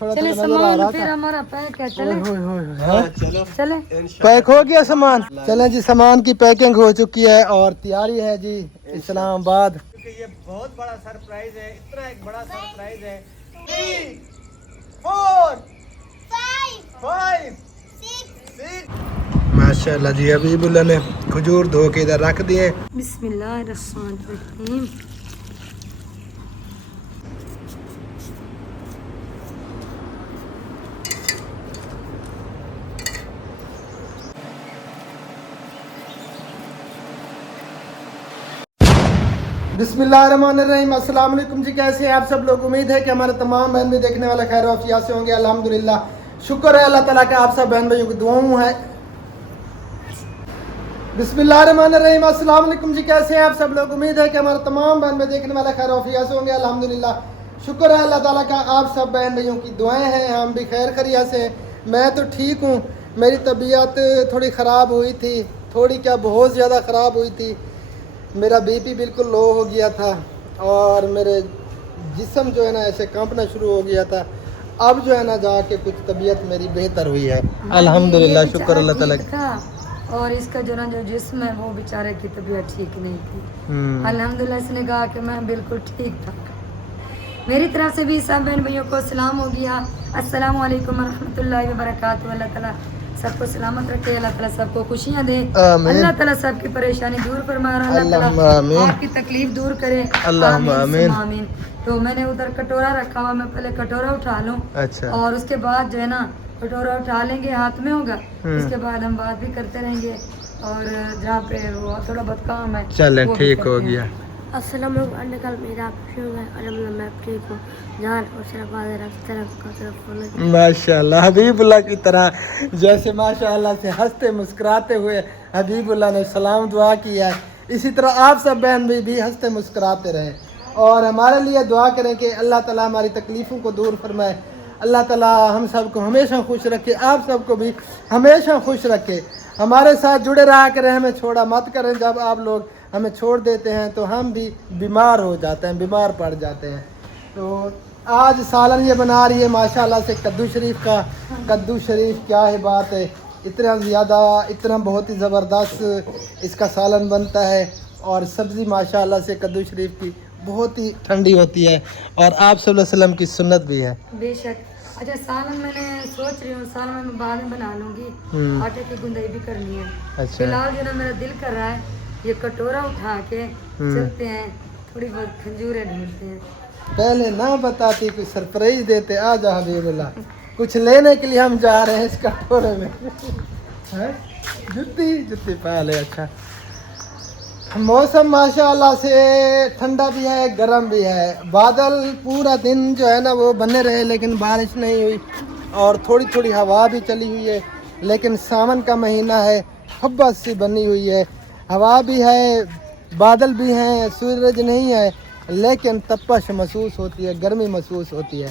चले सामान फिर हमारा पैक है, चले चलो चले। पैक हो गया सामान। चलें जी, सामान की पैकिंग हो चुकी है और तैयारी है जी इस्लामाबाद। क्योंकि ये बहुत बड़ा सरप्राइज है, इतना एक बड़ा सरप्राइज है। 3 4 5 6 माशाल्लाह जी। हबीबुल्लाह ने खजूर धो के इधर रख दिए। बिस्मिल्लाहिर्रहमानिर्रहीम। बिस्मिल्लाहिर्रहमानिर्रहीम। अस्सलाम वालेकुम जी, कैसे हैं आप सब लोग। उम्मीद है कि हमारे तमाम बहन भाई देखने वाले खैर वफिया से होंगे। अल्हम्दुलिल्लाह, शुक्र है अल्लाह ताला का आप सब बहन भाइयों की दुआओं है। बिस्मिल्लाहिर्रहमानिर्रहीम। अस्सलाम वालेकुम जी, कैसे हैं आप सब लोग। उम्मीद है कि हमारे तमाम बहन भाई देखने वाले खैर वफिया से होंगे। अल्हम्दुलिल्लाह, शुक्र है अल्लाह ताला का आप सब बहन भाइयों की दुआएं हैं। हम भी खैर खैरियत से। मैं तो ठीक हूँ, मेरी तबीयत थोड़ी ख़राब हुई थी, थोड़ी क्या बहुत ज़्यादा ख़राब हुई थी। मेरा बीपी बिल्कुल लो हो गया था और मेरे जिस्म जो है ना ऐसे कांपना शुरू हो गया था। अब जो है ना जाके कुछ तबीयत मेरी बेहतर हुई है, अल्हम्दुलिल्लाह, शुक्र अल्लाह ताला का। और इसका जो ना जो जिस्म है वो बेचारे की तबीयत ठीक नहीं थी। अल्हम्दुलिल्लाह, इसने कहा कि मैं बिल्कुल ठीक था। मेरी तरफ से भी सब बहन भाइयों को सलाम हो गया। अस्सलाम वालेकुम रहमतुल्लाहि व बरकातहू। अल्लाह ताला सबको सलामत रखे, अल्लाह ताला सबको खुशियाँ दे, अल्लाह ताला सबकी परेशानी दूर फरमाए, अल्लाह ताला आपकी तकलीफ दूर करे, आमीन आमीन। तो मैंने उधर कटोरा रखा हुआ, मैं पहले कटोरा उठा लूँ। अच्छा। और उसके बाद जो है ना कटोरा उठा लेंगे, हाथ में होगा, उसके बाद हम बात भी करते रहेंगे और जहाँ पे वो थोड़ा बहुत काम है चलें, ठीक हो गया। अस्सलाम वालेकुम। मेरा अल्हम्दुलिल्लाह मैं ठीक हूँ। जान और तरफ माशाल्लाह, हबीबुल्लाह की तरह जैसे माशाल्लाह से हंसते मुस्कुराते हुए हबीबुल्लाह ने सलाम दुआ किया है, इसी तरह आप सब बहन भी हंसते मुस्कुराते रहें और हमारे लिए दुआ करें कि अल्लाह ताला हमारी तकलीफ़ों को दूर फरमाए। अल्लाह ताला हम सबको हमेशा खुश रखे, आप सबको भी हमेशा खुश रखे। हमारे साथ जुड़े रहा करें, हमें छोड़ा मत करें। जब आप लोग हमें छोड़ देते हैं तो हम भी बीमार हो जाते हैं, बीमार पड़ जाते हैं। तो आज सालन ये बना रही है माशाल्लाह से कद्दू शरीफ का। कद्दू शरीफ क्या है बात है, इतना ज़्यादा, इतना बहुत ही ज़बरदस्त इसका सालन बनता है। और सब्ज़ी माशाल्लाह से कद्दू शरीफ की बहुत ही ठंडी होती है और आप सल्लल्लाहु अलैहि वसल्लम की सुन्नत भी है। बेशक। अच्छा, सालन मैंने सोच रही हूँ, सालन मैं बाद में बना लूँगी, आटे की गुंदाई भी करनी है। अच्छा। फिलहाल जो ना मेरा दिल कर रहा है ये कटोरा उठा के चलते हैं, थोड़ी बहुत खजूरें ढूंढते हैं। पहले ना बताती, कुछ सरप्राइज देते। आ जा हबीबुल्लाह, कुछ लेने के लिए हम जा रहे हैं इस कटोरे में। जुत्ती पा ले। अच्छा, मौसम माशाल्लाह से ठंडा भी है, गर्म भी है। बादल पूरा दिन जो है ना वो बने रहे लेकिन बारिश नहीं हुई और थोड़ी थोड़ी हवा भी चली हुई है। लेकिन सावन का महीना है, हब्बत सी बनी हुई है, हवा भी है, बादल भी हैं, सूरज नहीं है, लेकिन तपश महसूस होती है, गर्मी महसूस होती है।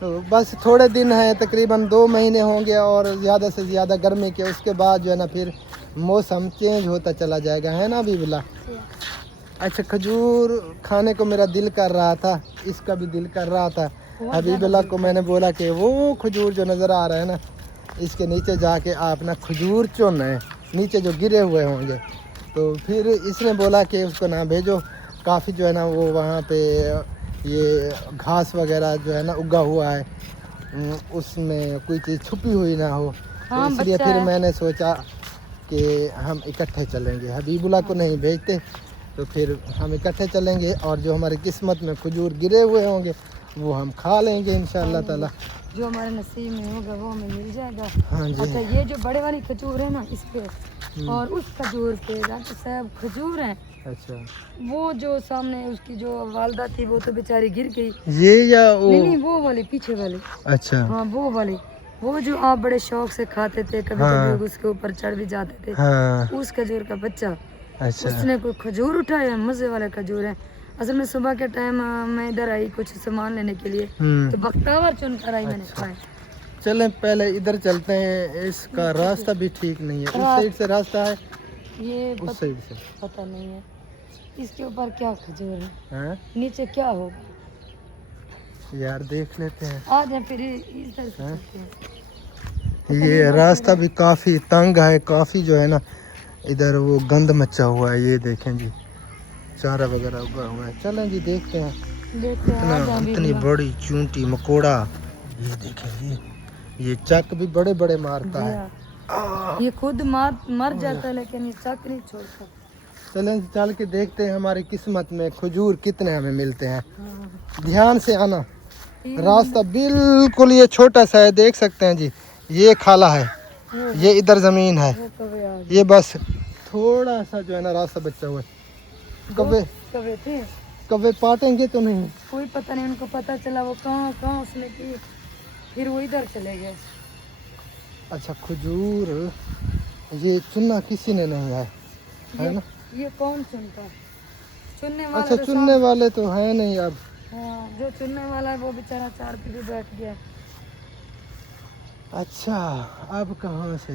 तो बस थोड़े दिन हैं, तकरीबन 2 महीने होंगे और ज़्यादा से ज़्यादा गर्मी के। उसके बाद जो है ना फिर मौसम चेंज होता चला जाएगा, है ना हबीबुल्लाह। अच्छा, खजूर खाने को मेरा दिल कर रहा था, इसका भी दिल कर रहा था। हबीबुल्लाह को मैंने बोला कि वो खजूर जो नज़र आ रहा है ना, इसके नीचे जाके आप ना खजूर चुन है, नीचे जो गिरे हुए होंगे। तो फिर इसने बोला कि उसको ना भेजो, काफ़ी जो है ना वो वहाँ पे ये घास वगैरह जो है ना उगा हुआ है, उसमें कोई चीज़ छुपी हुई ना हो। तो इसलिए फिर मैंने सोचा कि हम इकट्ठे चलेंगे, हबीबुल्लाह को नहीं भेजते तो फिर हम इकट्ठे चलेंगे और जो हमारी किस्मत में खजूर गिरे हुए होंगे वो हम खा लेंगे इंशाअल्लाह ताला। जो हमारे नसीब में होगा वो हमें मिल जाएगा। हाँ जी। अच्छा, ये जो बड़े वाली खजूर है ना इस पे और उस खजूर पे डॉक्टर साहब खजूर हैं। अच्छा, वो जो सामने उसकी जो वालदा थी वो तो बेचारी गिर गई। ये या वो? नहीं, वो वाली पीछे वाली। अच्छा। हाँ, वो वाली, वो जो आप बड़े शौक से खाते थे, कभी कभी उसके ऊपर चढ़ भी जाते थे। हाँ। उस खजूर का बच्चा। अच्छा। उसने कोई खजूर उठाया, मजे वाले खजूर है। असल में सुबह के टाइम मैं इधर आई कुछ सामान लेने के लिए, तो बख्तावर चुन कर आई। मैंने खाए। चलें पहले इधर चलते हैं, इसका रास्ता भी ठीक नहीं है। उस साइड से रास्ता है, ये उस साइड से पता नहीं है। इसके ऊपर क्या खजूर है, हाँ? नीचे क्या होगा। यार देख लेते हैं। आ जाए फिर इधर से हाँ? चलते हैं। ये रास्ता भी काफी तंग है, काफी जो है ना इधर वो गंद मचा हुआ है। ये देखें जी, चारा वगैरह उगा हुआ है। चलें जी देखते हैं। देखते हैं, आ जाए इतनी अभी। बड़ी चूंटी मकोड़ा, ये देखें ये चक भी बड़े बड़े मारता है। ये खुद मर जाता है लेकिन ये चक नहीं छोड़ता। चलें चल के देखते हैं हमारी किस्मत में खजूर कितने हमें मिलते हैं। हाँ। ध्यान से आना, रास्ता बिल्कुल ये छोटा सा है, देख सकते हैं जी। ये खाला है, ये इधर जमीन है, वो कवे आ गए। ये बस थोड़ा सा जो है ना रास्ता बचा हुआ है। कवे कवे थे, कवे पाटेंगे तो नहीं। कोई पता नहीं, उनको पता चला वो कहाँ उसने की, फिर वो इधर चले गए। अच्छा खजूर ये चुनना किसी ने नहीं है ना। ये कौन चुनता है? चुनने वाला अच्छा तो चुनने वाले तो है नहीं अब। हाँ, जो चुनने वाला है वो बेचारा चार पे बैठ गया। अच्छा अब कहाँ से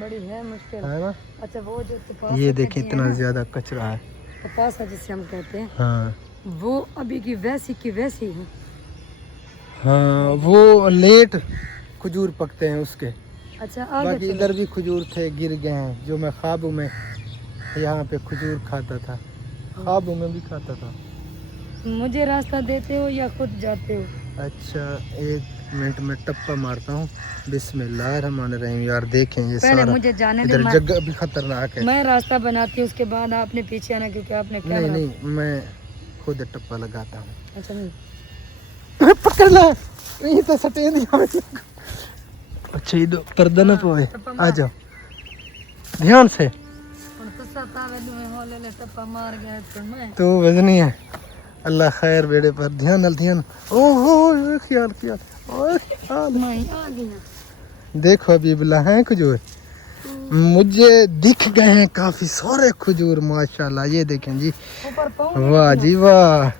बड़ी है मुश्किल है ना। अच्छा वो जो तपासा ये देखें कहती है इतना ना, ज्यादा कचरा है। तपासा जिसे हम कहते हैं, हाँ वो अभी की वैसी है। हाँ वो लेट खजूर पकते हैं उसके। अच्छा आगे बाकी चलो। इधर भी खजूर थे, गिर गए हैं। जो मैं ख्वाबों में यहाँ पे खजूर खाता था, ख्वाबों में भी खाता था। मुझे रास्ता देते हो या खुद जाते हो? अच्छा 1 मिनट में टप्पा मारता हूँ। बिस्मिल्लाहिर्रहमानिर्रहीम। यार देखें ये पहले सारा मुझे जाने दो, इधर जगह भी खतरनाक है। मैं रास्ता बनाती हूँ, उसके बाद आपने पीछे आना क्योंकि आपने क्या नहीं नहीं मैं खुद टप्पा लगाता हूँ। अच्छा नहीं पकड़ ला, यहीं तो सटे दिया। अच्छा ये दो पर्दा ना पोए, आ जाओ ध्यान से। तो वजनी है, अल्लाह खैर बेड़े पर। ध्यान ध्यान। ओहो ख्याल ख्याल, ओए ख्याल। देखो अभी बिला है खजूर, मुझे दिख गए हैं काफी सारे खजूर माशाल्लाह। ये देखें जी, वाह जी वाह।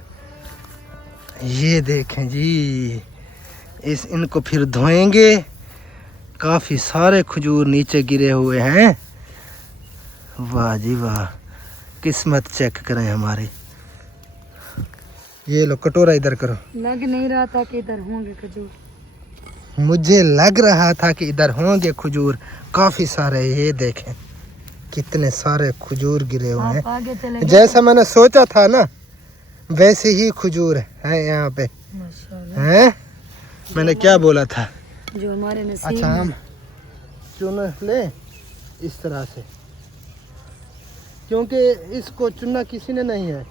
ये देखें जी, इनको फिर धोएंगे। काफी सारे खजूर नीचे गिरे हुए हैं। वाह जी वाह, किस्मत चेक करें हमारी। ये लो कटोरा इधर करो। लग नहीं रहा था कि इधर होंगे खजूर, मुझे लग रहा था कि इधर होंगे खजूर काफी सारे। ये देखें कितने सारे खजूर गिरे हुए हैं। आप आगे चले जैसा मैंने सोचा था ना वैसे ही खजूर है यहाँ पे। माशाल्लाह। हैं मैंने क्या बोला था। जो हमारे नसीब अच्छा में। हम चुन ले इस तरह से, क्योंकि इसको चुनना किसी ने नहीं है,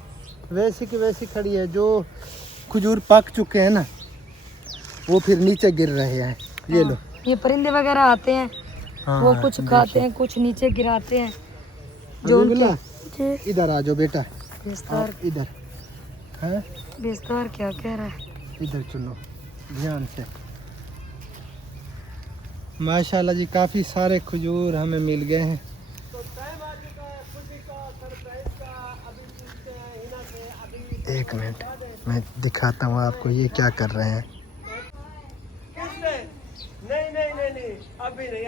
वैसी की वैसी खड़ी है। जो खजूर पक चुके हैं ना वो फिर नीचे गिर रहे हैं। ये लो, ये परिंदे वगैरह आते हैं, हाँ, वो कुछ खाते हैं, कुछ नीचे गिराते हैं। जो हबीबुल्लाह, उनके इधर आ जाओ बेटा। बेस्तार, आप इधर हैं, बेस्तार क्या कह रहा है? इधर चुनो ध्यान से। माशाल्लाह जी काफ़ी सारे खजूर हमें मिल गए हैं। एक मिनट मैं दिखाता हूँ आपको ये क्या कर रहे हैं।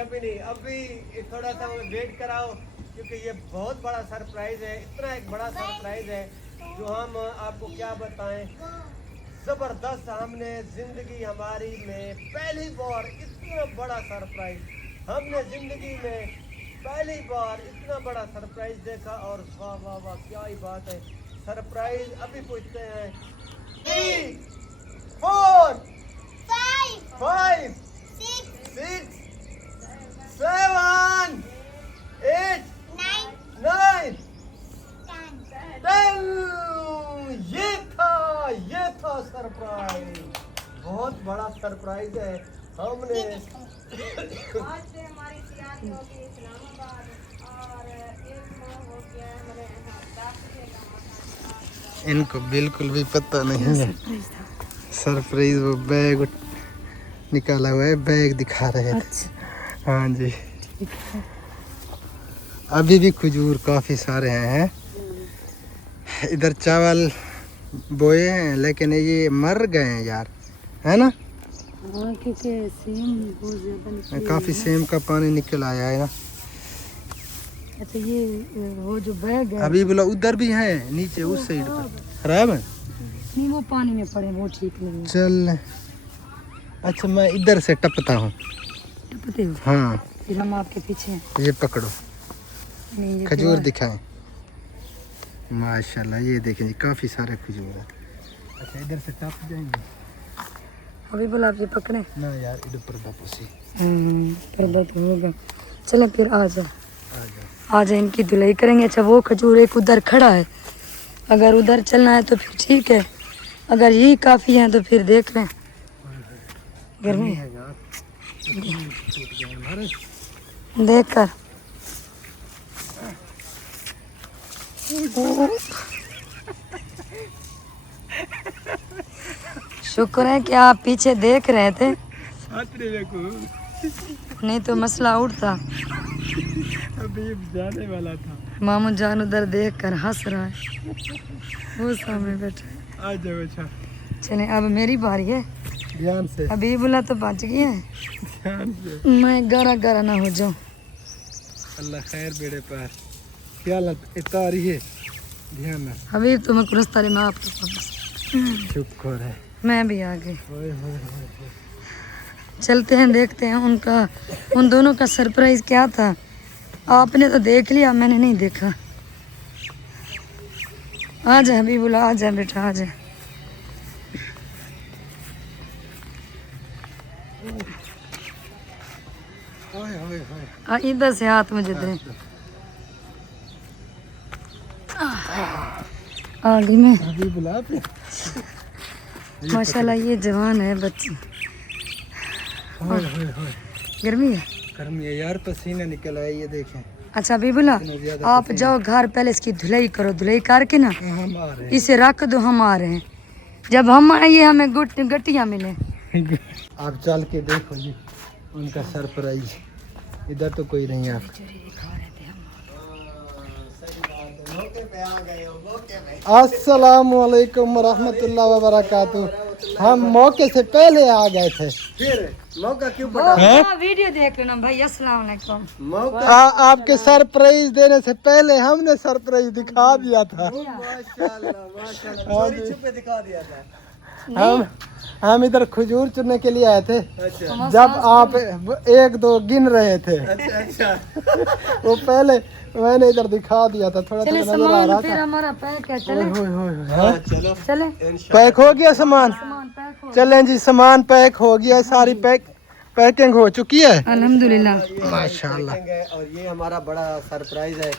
नहीं अभी थोड़ा सा वेट कराओ, क्योंकि ये बहुत बड़ा सरप्राइज है। इतना एक बड़ा सरप्राइज है जो हम आपको क्या बताएं। जबरदस्त, हमने जिंदगी हमारी में पहली बार इतना बड़ा सरप्राइज, हमने जिंदगी में पहली बार इतना बड़ा सरप्राइज देखा। और वाह वाह वाह क्या ही बात है। सरप्राइज अभी पूछते हैं। 3 4 5 6 7 8 9 10। ये था सरप्राइज, बहुत बड़ा सरप्राइज है। हमने आज से हमारी तैयारी होगी इस्लामाबाद और एक हो गया है हमारे दाखिले का। इनको बिल्कुल भी पता नहीं है सरप्राइज। वो बैग निकाला हुआ है, बैग दिखा रहे थे। हाँ जी, अभी भी खजूर काफ़ी सारे हैं। इधर चावल बोए हैं लेकिन ये मर गए हैं यार, है ना। हाँ, क्योंकि सेम बहुत ज्यादा निकली काफ़ी हुई है। सेम का पानी निकल आया है ना। अच्छा ये वो जो बैग है अभी बोला उधर भी है नीचे उस साइड पर खराब है। नहीं वो पानी में पड़े वो ठीक नहीं है। चल अच्छा मैं इधर से टपता हूँ। पते हो हाँ फिर हम आपके पीछे हैं। ये पकड़ो, नहीं ये खजूर दीवार- दिखाएं। माशाल्लाह ये देखें जी काफ़ी सारे खजूर हैं। अच्छा इधर से टप जाएंगे अभी बोला आप ये पकड़े ना यार, इधर पर वापसी पर्दा तो होगा। चले फिर आ जा आ जाओ। आ जा, इनकी धुलाई करेंगे। अच्छा वो खजूर एक उधर खड़ा है, अगर उधर चलना है तो फिर ठीक है, अगर यही काफ़ी है तो फिर देख लें। गर्मी है है यार, टूट गया हमारे। देख कर शुक्र है कि आप पीछे देख रहे थे, नहीं तो मसला उठता। अभी जाने वाला था। मामू जान उधर देख कर हंस रहा है, वो सामने बैठा है। आ जाओ। अच्छा चले अब मेरी बारी है। ध्यान से, अभी बोला तो बच गई है, ध्यान से। मैं गारा गारा ना हो जाऊं। अल्लाह खैर बेड़े पर क्या इतना आ रही है, ध्यान ना। अभी तो मैं कुरस्तारे में आप शुक्र है। मैं भी आ गई। ओए होए होए। चलते हैं देखते हैं उनका, उन दोनों का सरप्राइज क्या था। आपने तो देख लिया, मैंने नहीं देखा। आ जा हबीबुल्ला, आ जा बेटा, आ जा। ओए होए होए। इधर से हाथ मुझे दे। आ गई मैं। अभी बुला पे। माशाल्लाह ये जवान है बच्ची। ओए होए होए। गर्मी है। गर्मी है यार, पसीना निकल आया ये देखें। अच्छा हबीबुल्ला आप जाओ घर, पहले इसकी धुलाई करो, धुलाई करके ना हम आ रहे इसे रख दो, हम आ रहे हैं। जब हम आएंगे हमें गट्टियाँ मिले। हैं। आप चल के देखो जी उनका सरप्राइज। इधर तो कोई नहीं है। आप अस्सलाम वालेकुम रहमतुल्लाह व बरकातुहू। हम मौके से पहले आ गए थे। फिर मौका क्यों वीडियो देख लेना भाई। अस्सलाम वालेकुम। मौका आपके सरप्राइज देने से पहले हमने सरप्राइज दिखा दिया था। माशाल्लाह माशाल्लाह, चोरी छुपे दिखा दिया था। हम इधर खजूर चुनने के लिए आए थे। अच्छा जब आप एक दो गिन रहे थे अच्छा अच्छा। वो पहले मैंने इधर दिखा दिया था, थोड़ा थोड़ा चले नजर आ सामान रहा फिर था। हमारा पैक है। चले होय, होय, होय। हाँ, चलो चले पैक हो गया सामान। सामान पैक हो। चलें जी, सामान पैक हो गया, सारी पैकिंग हो चुकी है। अल्हम्दुलिल्लाह। माशाल्लाह। और ये हमारा बड़ा सरप्राइज है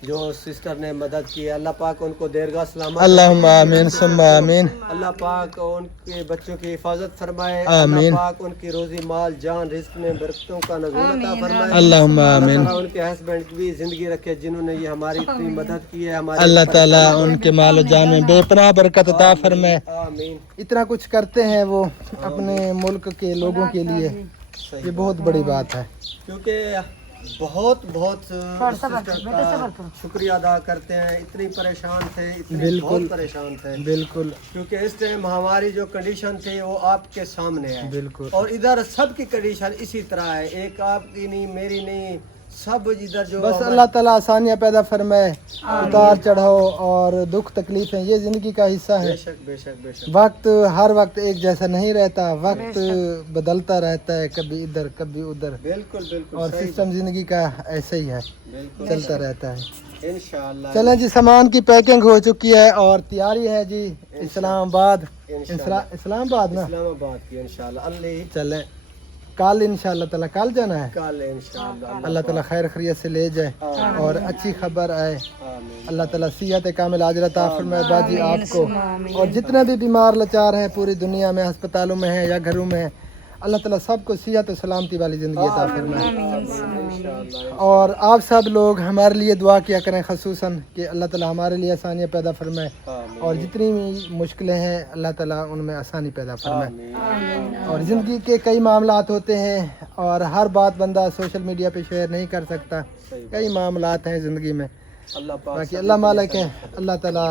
जो सिस्टर ने मदद की है। अल्लाह पाक उनको दीर्घा सलामत, अल्लाहुम्मा आमीन सुम्मा आमीन। अल्लाह पाक उनके बच्चों की हिफाजत फरमाए। आमीन। अल्लाह पाक उनकी रोजी माल जान रिस्क में बरकतों का नज़ूर अता फरमाए। अल्लाहुम्मा अल्लाह आमीन। ताला उनके हस्बैंड की भी जिंदगी रखे जिन्होंने ये हमारी इतनी मदद की है। हमारे अल्लाह ताला उनके माल जान में बेपनाह बरकत अता फरमाए। आमीन। इतना कुछ करते हैं वो अपने मुल्क के लोगों के लिए, ये बहुत बड़ी बात है। क्योंकि बहुत बहुत सबर सिस्टर बेटा, सबर का करो। शुक्रिया अदा करते हैं। इतनी परेशान थे, इतने बिल्कुल। बहुत परेशान थे, बिल्कुल क्योंकि इस टाइम हमारी जो कंडीशन थी वो आपके सामने है। बिल्कुल। और इधर सबकी कंडीशन इसी तरह है, एक आपकी नहीं, मेरी नहीं, सब इधर जो बस अल्लाह ताला आसानियाँ पैदा फरमाए। उतार चढ़ाव और दुख तकलीफें ये जिंदगी का हिस्सा है। बेशक बेशक बेशक। वक्त हर वक्त एक जैसा नहीं रहता, वक्त बदलता रहता है, कभी इधर कभी उधर। बिल्कुल बिल्कुल और सही सिस्टम जिंदगी का ऐसे ही है, बिल्कुल चलता रहता है। इंशाअल्लाह। चलें जी, सामान की पैकिंग हो चुकी है और तैयारी है जी इस्लामाबाद। इंशाअल्लाह। इस्लामाबाद ना, इस्लामाबाद की इंशाअल्लाह। अल्लाह चलें कल इंशाअल्लाह ताला, कल जाना है। कल इंशाअल्लाह। अल्लाह ताला खैर खैरियत से ले जाए और अच्छी खबर आए। आमीन। अल्लाह ताला सिहत कामिल आजरत फरमाए बाजी आपको, और जितने भी बीमार लाचार हैं पूरी दुनिया में, अस्पतालों में हैं या घरों में हैं, अल्लाह ताला सबको सिहत और सलामती वाली ज़िंदगी अता फरमाए। और आप सब लोग हमारे लिए दुआ किया करें, खसूसन कि अल्लाह ताला हमारे लिए आसानियाँ पैदा फरमाए, और जितनी भी मुश्किलें हैं अल्लाह ताला उनमें आसानी पैदा फरमाए। और ज़िंदगी के कई मामलात होते हैं और हर बात बंदा सोशल मीडिया पे शेयर नहीं कर सकता, कई मामलात हैं ज़िंदगी में। अल्लाह पाक बाकी अल्लाह मालिक है, अल्लाह ताला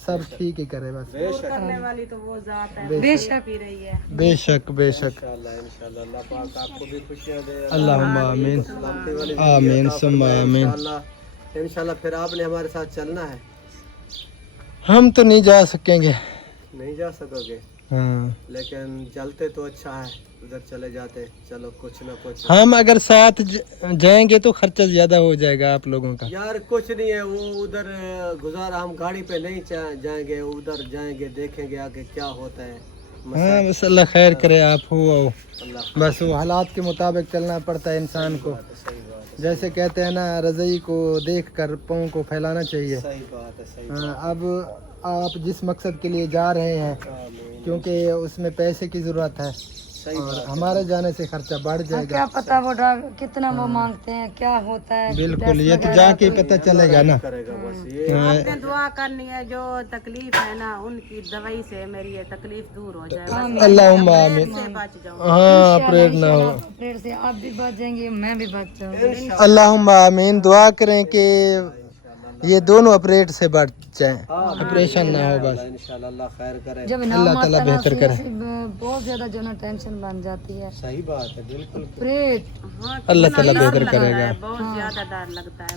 सब ठीक ही करे बस। करने वाली तो वो जात है, बेशक पी रही है। बेशक बेशक। इंशाअल्लाह इंशाअल्लाह। अल्लाह पाक आपको भी खुशियां दे। अल्लाहुम्मा आमीन सलामती वाली आमीन ज़िंदगी अता सुम्मा फरमाए आमीन। इंशाअल्लाह। इंशाअल्लाह फिर आपने हमारे साथ चलना है। हम तो नहीं जा सकेंगे, नहीं जा सकोगे, लेकिन चलते तो अच्छा है, उधर चले जाते, चलो कुछ ना कुछ। हम अगर साथ जाएंगे तो खर्चा ज्यादा हो जाएगा आप लोगों का। यार कुछ नहीं है, वो उधर गुजारा, हम गाड़ी पे नहीं जाएंगे, उधर जाएंगे, देखेंगे आगे क्या होता है। हाँ बस अल्लाह खैर करे, आप हो आओ, अल्लाह बस वो हालात के मुताबिक चलना पड़ता है इंसान को। सही बात है, जैसे कहते हैं ना, रज़ई को देख कर पाँव को फैलाना चाहिए। सही बात है, सही हाँ, अब आप जिस मकसद के लिए जा रहे हैं, बात। क्योंकि उसमें पैसे की ज़रूरत है सही और बात है। हमारे जाने से खर्चा बढ़ हाँ, जाएगा। क्या पता वो कितना वो मांगते हैं, क्या होता है। बिल्कुल, ये तो वगैरह जाके कोई- पता चलेगा ना। करेगा बस ये। हाँ, आपने दुआ करनी है, जो तकलीफ है ना उनकी दवाई से मेरी ये तकलीफ दूर हो जाए, बस अल्लाहुम्मा आमीन। से बच जाऊं। हाँ, प्रेरणा हो। प्रेर से आप भी बच जाएंगे, मैं भी बच जाऊंगी। अल्लाहुम्मा आमीन। दुआ करें कि ये दोनों ऑपरेट से बच जाएं, ऑपरेशन ना हो बस। इंशाल्लाह अल्लाह खैर करे। जब अल्लाह नाम ताला आता है बेहतर ना, करे। उससे बहुत ज्यादा जो ना टेंशन बन जाती है। सही बात है, बिल्कुल। प्रेत हाँ, अल्लाह कितना ताला डर बेहतर लगता है, करेगा। बहुत ज्यादा डर लगता है।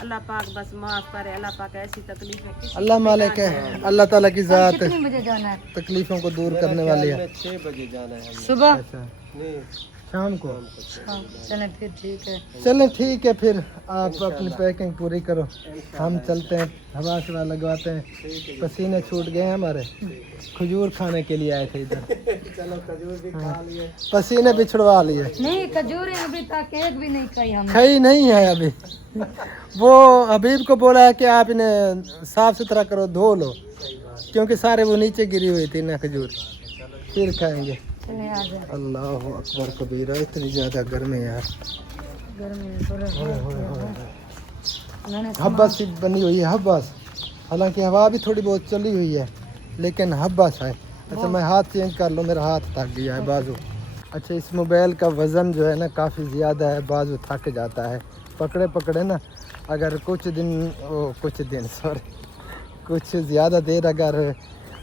अल्लाह पाक बस माफ करे, अल्लाह पाक ऐसी तकलीफ है किसी अल्लाह मालिक है, अल्लाह ताला की ज़ात कितने बजे जाना है? तकलीफों को दूर करने वाली है। 6 बजे जाना है हमें। सुबह। अच्छा, नहीं, शाम को। हाँ, चलें फिर ठीक है। चलें ठीक है, फिर आप अपनी पैकिंग पूरी करो, हम चलते हैं, हवा शवा लगवाते हैं। पसीने छूट गए हैं हमारे, खजूर खाने के लिए आए थे इधर, चलो खजूर भी खा लिए। पसीने भी छुड़वा लिए। नहीं, खजूरें अभी तक एक भी नहीं खाई हमने। खाई नहीं है अभी। वो हबीब को बोला है कि आप इन्हें साफ सुथरा करो, धो लो, क्योंकि सारे वो नीचे गिरी हुई थी ना खजूर, फिर खाएंगे। चले आ जाए। अल्लाह अकबर कबीरा, इतनी ज़्यादा गर्मी है यार। गर्मी में बुरा मैंने हब्बस सी बनी हुई है, हब्बस। हालांकि हवा भी थोड़ी बहुत चली हुई है, लेकिन हब्बस है। अच्छा, मैं हाथ चेंज कर लूँ, मेरा हाथ थक गया है, बाजू। अच्छा, इस मोबाइल का वज़न जो है ना काफ़ी ज़्यादा है, बाजू थक जाता है पकड़े पकड़े ना। अगर कुछ ज़्यादा देर अगर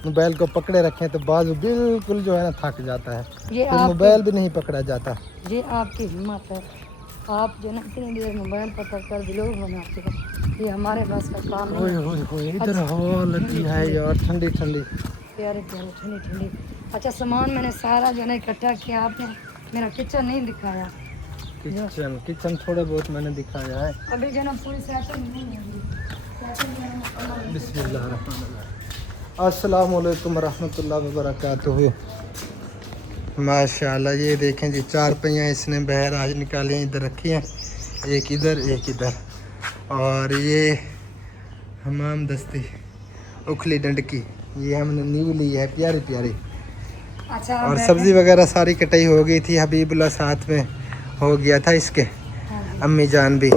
मोबाइल को पकड़े रखें तो बाजू बिल्कुल जो है ना थक जाता है, ये फिर मोबाइल भी नहीं पकड़ा जाता। ये आपकी हिम्मत है, आप जो ना इतनी देर मोबाइल पकड़ कर व्लॉग बनाते हो, ये हमारे बस का काम नहीं है। ओए इधर हवा लगी है यार, ठंडी ठंडी। प्यारे प्यारे ठंडी ठंडी। अच्छा, सामान मैंने सारा जो ना इकट्ठा किया, आपने मेरा किचन नहीं दिखाया। किचन थोड़ा बहुत मैंने दिखाया है। अभी जो ना पूरी सेटिंग नहीं है अभी। सेटिंग जो है ना बिस्मिल्लाहिर्रहमानिर्रहीम। अस्सलामु अलैकुम रहमतुल्लाहि व बरकातुहू। माशाल्लाह, ये देखें जी, 4 पहियाँ इसने बहर आज निकाली हैं, इधर रखी हैं, एक इधर एक इधर। और ये हमाम दस्ती उखली डंडकी, ये हमने न्यू ली है, प्यारी प्यारी। अच्छा, और सब्ज़ी वगैरह सारी कटाई हो गई थी, हबीबुल्लाह साथ में हो गया था इसके, अम्मी जान भी।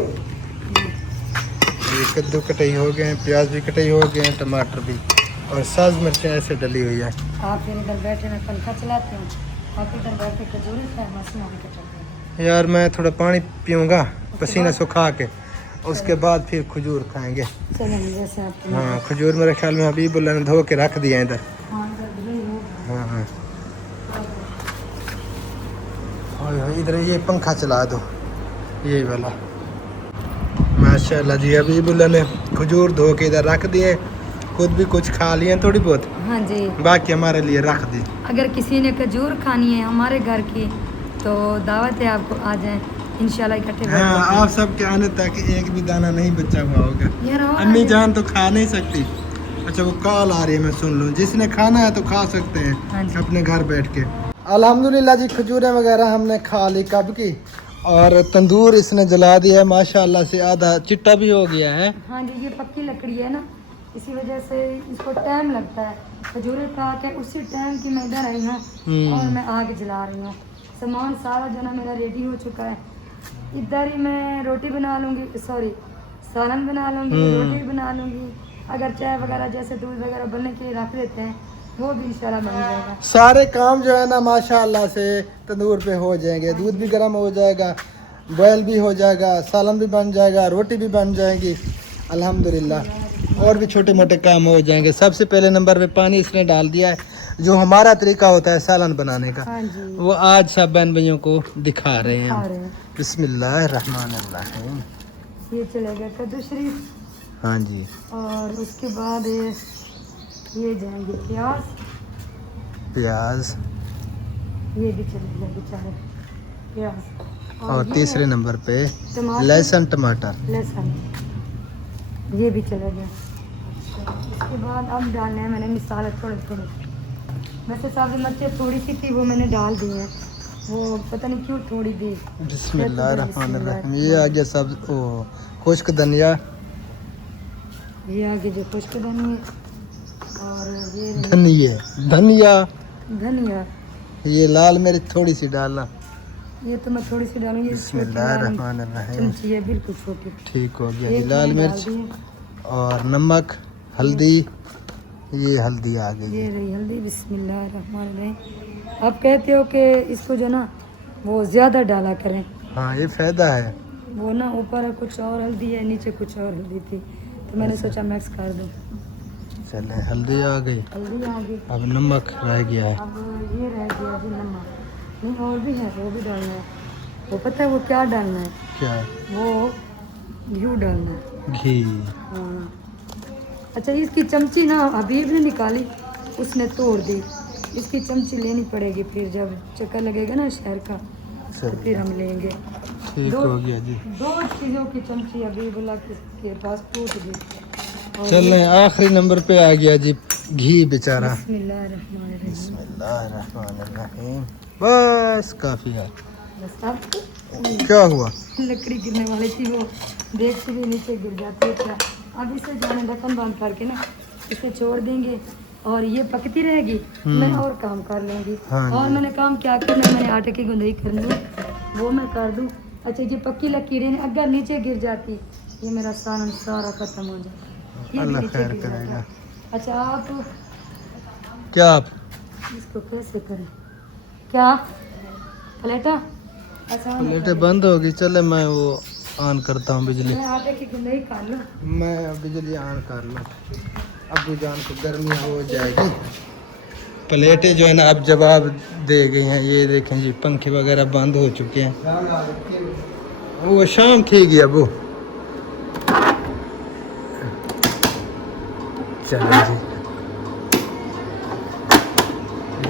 ये कद्दू कटाई हो गए हैं, प्याज भी कटाई हो गए हैं, टमाटर भी, और साज मिर्चें ऐसे डली हुई है। आप फिर इधर बैठे मैं पंखा चलाते हूँ, आप इधर बैठे खजूरी खाए, मौसम के चलते हैं। यार मैं थोड़ा पानी पीऊँगा पसीना सुखा के, उसके बाद फिर खजूर खाएंगे। चलें जैसे आप। हाँ, खजूर मेरे ख्याल में हबीबुल्लाह ने धो के रख दिया इधर। हाँ, इधर भी हो। हाँ हाँ, इधर ये पंखा चला दो, ये वाला। माशाल्लाह जी, हबीबुल्लाह ने खजूर धो के इधर रख दिए, खुद भी कुछ खा लिए थोड़ी बहुत, हाँ जी। बाकी हमारे लिए रख दी। अगर किसी ने खजूर खानी है हमारे घर की तो दावत है, आपको आ जाएं इंशाल्लाह इकट्ठे बैठ हाँ, के। आप सबके आने तक एक भी दाना नहीं बचा हुआ होगा। यार और अम्मी आगे- जान तो खा नहीं सकती। अच्छा, वो कॉल आ रही है, मैं सुन लूँ। जिसने खाना है तो खा सकते हाँ हैं जी। अपने घर बैठ के। अल्हम्दुलिल्लाह जी, खजूरें वगैरह हमने खा ली कब की, और तंदूर इसने जला दिया है माशाल्लाह से, आधा चिट्टा भी हो गया है। हाँ जी, ये पक्की लकड़ी है ना, इसी वजह से इसको टाइम लगता है। खजूरें खा के उसी टाइम की मैं इधर आई हूँ और मैं आग जला रही हूँ। सामान सारा जो ना मेरा रेडी हो चुका है, इधर ही मैं रोटी बना लूँगी, सॉरी सालन बना लूँगी, रोटी बना लूँगी। अगर चाय वगैरह जैसे दूध वगैरह बनने के लिए रख देते हैं वो भी इंशाल्लाह बन जाएगा। सारे काम जो है ना माशाल्लाह से तंदूर पे हो जाएंगे, दूध भी गर्म हो जाएगा, बॉयल भी हो जाएगा, सालन भी बन जाएगा, रोटी भी बन जाएगी अल्हम्दुलिल्लाह, और भी छोटे मोटे काम हो जाएंगे। सबसे पहले नंबर पे पानी इसने डाल दिया है, जो हमारा तरीका होता है सालन बनाने का, हाँ जी, वो आज सब बहन भाइयों को दिखा रहे हैं आ हम। रहे हैं। बिस्मिल्लाहिर्रहमानिर्रहीम। ये चलेगा कद्दू शरीफ, हाँ जी, और उसके बाद ये ये जाएंगे प्याज, प्याज ये भी चलेगा बेचारे प्याज, और ये तीसरे है नंबर पे टमाटर, लहसुन टमाटर। लहसुन, ये भी चला गया। इसके बाद अब डालने हैं मैंने मिसाल थोड़े थोड़े, वैसे साबुत मिर्चें थोड़ी सी थी वो मैंने डाल दी है, वो पता नहीं क्यों थोड़ी दी। बिस्मिल्लाहिर्रहमानिर्रहीम। ये आ गया सब ओ खुश्क धनिया, ये आगे जो खुश्क धनिया, और ये धनिया, धनिया, ये लाल मिर्च थोड़ी सी डालना। ये तो मैं थोड़ी सी डालूंगी, बिस्मिल्लाहिर्रहमानिर्रहीम। चमची है बिल्कुल छोटी। ठीक हो गया जी। एक लाल मैंने डाल मिर्च दी है। और नमक, हल्दी, ये हल्दी आ गई ये जी। रही हल्दी। बिस्मिल्लाहिर्रहमानिर्रहीम। आप कहते हो कि इसको जो ना वो ज़्यादा डाला करें, हाँ ये फायदा है। वो ना ऊपर कुछ और हल्दी है, नीचे कुछ और हल्दी थी, तो मैंने सोचा मिक्स कर दूँ। चले हल्दी आ गई, हल्दी आ गई। अब नमक रह गया है। अब ये रह गया जी नमक, नहीं और भी है, वो भी डालना है। वो पता है वो क्या डालना है, क्या? वो घी डालना है। घी। हाँ। अच्छा इसकी चमची ना हबीब ने निकाली, उसने तोड़ दी, इसकी चमची लेनी पड़ेगी, फिर जब चक्कर लगेगा ना शहर का तो फिर हम लेंगे। ठीक दो- हो गया जी। दो चीज़ों की चमची हबीबुल्लाह के पास टूट गई। और चलें आखिरी नंबर पे आ गया जी घी बेचारा। बिस्मिल्लाहिर्रहमानिर्रहीम। बिस्मिल्लाहिर्रहमानिर्रहीम। बस काफी है। बस अब क्या हुआ? लकड़ी गिरने वाली थी, वो देख से भी नीचे गिर जाती है क्या। अब इसे जाने ढक्कन बंद करके ना इसे छोड़ देंगे, और ये पकती रहेगी, मैं और काम कर लूँगी। हाँ और जी। मैंने काम क्या करना है, मैंने आटे की गुंदई कर लूँ, वो मैं कर दूँ। अच्छा ये पक्की लकीरें ने अगर नीचे गिर जाती, ये मेरा सालन सारा खत्म हो जाता। ये भी अल्लाह नीचे खैर गिर जाता। करेगा। अच्छा आप क्या आप? इसको कैसे करें, क्या प्लेटा? अच्छा प्लेटें बंद होगी। चले मैं वो ऑन करता हूँ बिजली। मैं आटे की गुंदई कर लूँ। मैं बिजली ऑन कर लूँ, अबू जान को गर्मी हो जाएगी। प्लेटें जो है ना अब जवाब दे गई हैं। ये देखें जी पंखे वगैरह बंद हो चुके हैं। वो शाम थी गई अबू। चलो जी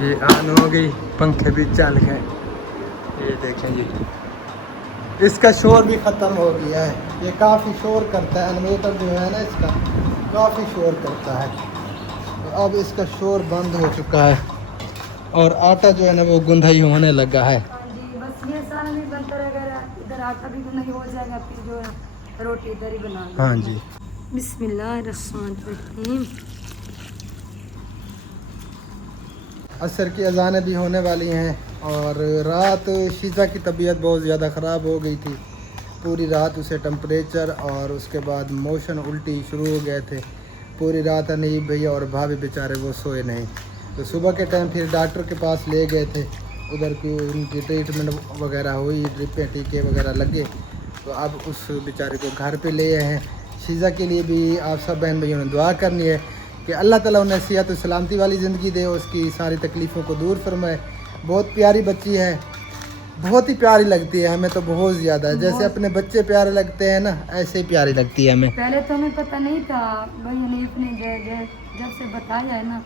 ये ऑन हो गई, पंखे भी चल गए। ये देखें जी इसका शोर भी ख़त्म हो गया है। ये काफ़ी शोर करता है, इन्वर्टर जो है ना इसका काफ़ी शोर करता है। तो अब इसका शोर बंद हो चुका है और आटा जो है ना वो गुंदाई होने लगा है। हाँ जी बस ये सारा नहीं बनता रहेगा, इधर आटा भी नहीं हो जाएगा, फिर जो है रोटी इधर ही बना हाँ जी। बिस्मिल्लाहिर्रहमानिर्रहीम। असर की अजानें भी होने वाली हैं और रात शीज़ा की तबीयत बहुत ज़्यादा ख़राब हो गई थी। पूरी रात उसे टेम्परेचर और उसके बाद मोशन उल्टी शुरू हो गए थे। पूरी रात अनीब भैया और भाभी बेचारे वो सोए नहीं। तो सुबह के टाइम फिर डॉक्टर के पास ले गए थे, उधर की उनकी ट्रीटमेंट वगैरह हुई, ड्रिपें टीके वगैरह लगे। तो अब उस बेचारे को घर पे ले आए हैं। शीज़ा के लिए भी आप सब बहन भाइयों ने दुआ करनी है कि अल्लाह ताला उन्हें सेहत और सलामती वाली ज़िंदगी दे, उसकी सारी तकलीफ़ों को दूर फरमाए। बहुत प्यारी बच्ची है, बहुत ही प्यारी लगती है हमें तो बहुत ज़्यादा। जैसे अपने बच्चे प्यारे लगते हैं ना, ऐसे ही प्यारी लगती है हमें। पहले तो हमें पता नहीं था भाई, अनीफ ने जब से बताया है ना,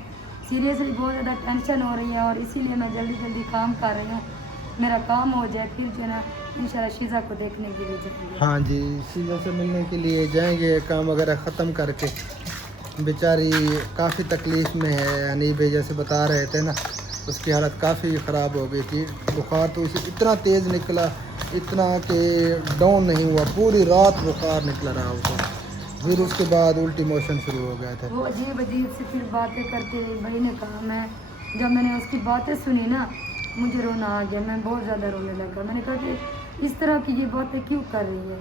सीरियसली बहुत ज़्यादा टेंशन हो रही है, और इसीलिए मैं जल्दी जल्दी काम कर रही हूँ, मेरा काम हो जाए, फिर जो है ना इंशाल्लाह शीज़ा को देखने के लिए जाएंगे। हाँ जी शीज़ा से मिलने के लिए जाएंगे, काम वगैरह ख़त्म करके। बेचारी काफ़ी तकलीफ़ में है, अनीब भाई जैसे बता रहे थे ना, उसकी हालत काफ़ी ख़राब हो गई थी। बुखार तो उसे इतना तेज़ निकला, इतना कि डाउन नहीं हुआ, पूरी रात बुखार निकला रहा उसको। फिर उसके बाद उल्टी मोशन शुरू हो गए थे। वो अजीब अजीब से फिर बातें करते भाई ने कहा, मैं जब मैंने उसकी बातें सुनी ना मुझे रोना आ गया, मैं बहुत ज़्यादा रोने लगा। मैंने कहा कि इस तरह की ये बातें क्यों कर रही है।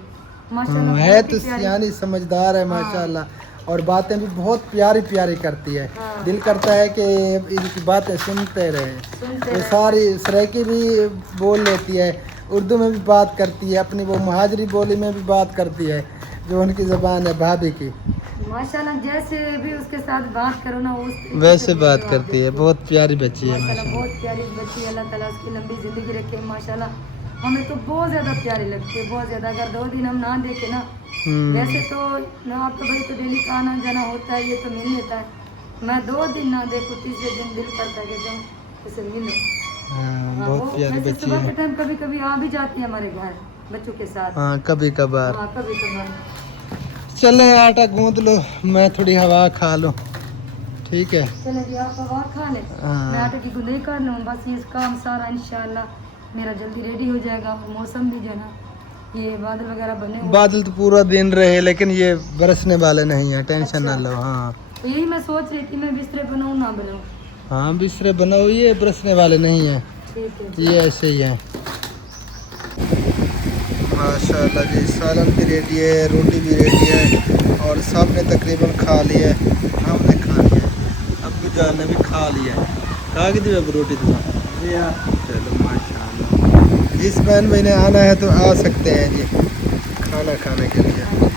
माशाल्लाह है बहुत तो ही प्यारी। यानी समझदार है माशाल्लाह, और बातें भी बहुत प्यारी प्यारी करती है। हाँ। दिल करता है कि इनकी बातें सुनते रहें। सुनते वो रहे। सारी सराइकी भी बोल लेती है, उर्दू में भी बात करती है, अपनी वो महाजरी बोली में भी बात करती है जो उनकी ज़बान है भाभी की। माशाल्लाह जैसे भी उसके साथ बात करो ना वो उस तरीके वैसे से बात जवाब करती है, देती बहुत प्यारी बच्ची है माशाल्लाह माशाल्लाह। बहुत प्यारी बच्ची है, अल्लाह ताला उसकी लंबी ज़िंदगी रखे माशाल्लाह। हमें तो बहुत ज़्यादा प्यारी लगती है, बहुत ज़्यादा। अगर 2 दिन हम ना देखे ना, वैसे तो ना आपका भाई तो डेली का आना जाना होता है, ये तो मिल लेता है, मैं 2 दिन ना देखूं, तीसरे दिन दिल करता है कि जाऊं उसे मिलो। हाँ, हाँ, बहुत वो प्यारी वैसे बच्ची सुबह के है। टाइम कभी कभी आ भी जाती है हमारे घर बच्चों के साथ। हाँ कभी कभार। हाँ कभी कभार। चले आटा गूंद लो, मैं थोड़ी हवा खा लूँ, ठीक है। चले जी आप हवा खा ले, हाँ। मैं आटे की गुंदई कर लूँ, बस ये काम सारा इंशाल्लाह मेरा जल्दी रेडी हो जाएगा। मौसम भी जो है ना ये बादल वगैरह बने हुए हैं। बादल तो पूरा दिन रहे लेकिन ये बरसने वाले नहीं है, टेंशन ना अच्छा। लो। हाँ तो यही मैं सोच रही थी मैं बिस्तरे बनाऊँ ना बनाऊँ। हाँ बिस्तरे बनाओ, ये बरसने वाले नहीं है, ठीक है जी। ये ऐसे ही है। माशाल्लाह जी, सालन भी रेडी है, रोटी भी रेडी है और सब ने तकरीबन खा लिया है, हमने खा लिया है, अब्बू जान ने भी खा लिया है। खा के दी अब रोटी तो चलो माशाल्लाह। जिस बहन भाई ने आना है तो आ सकते हैं जी खाना खाने के लिए।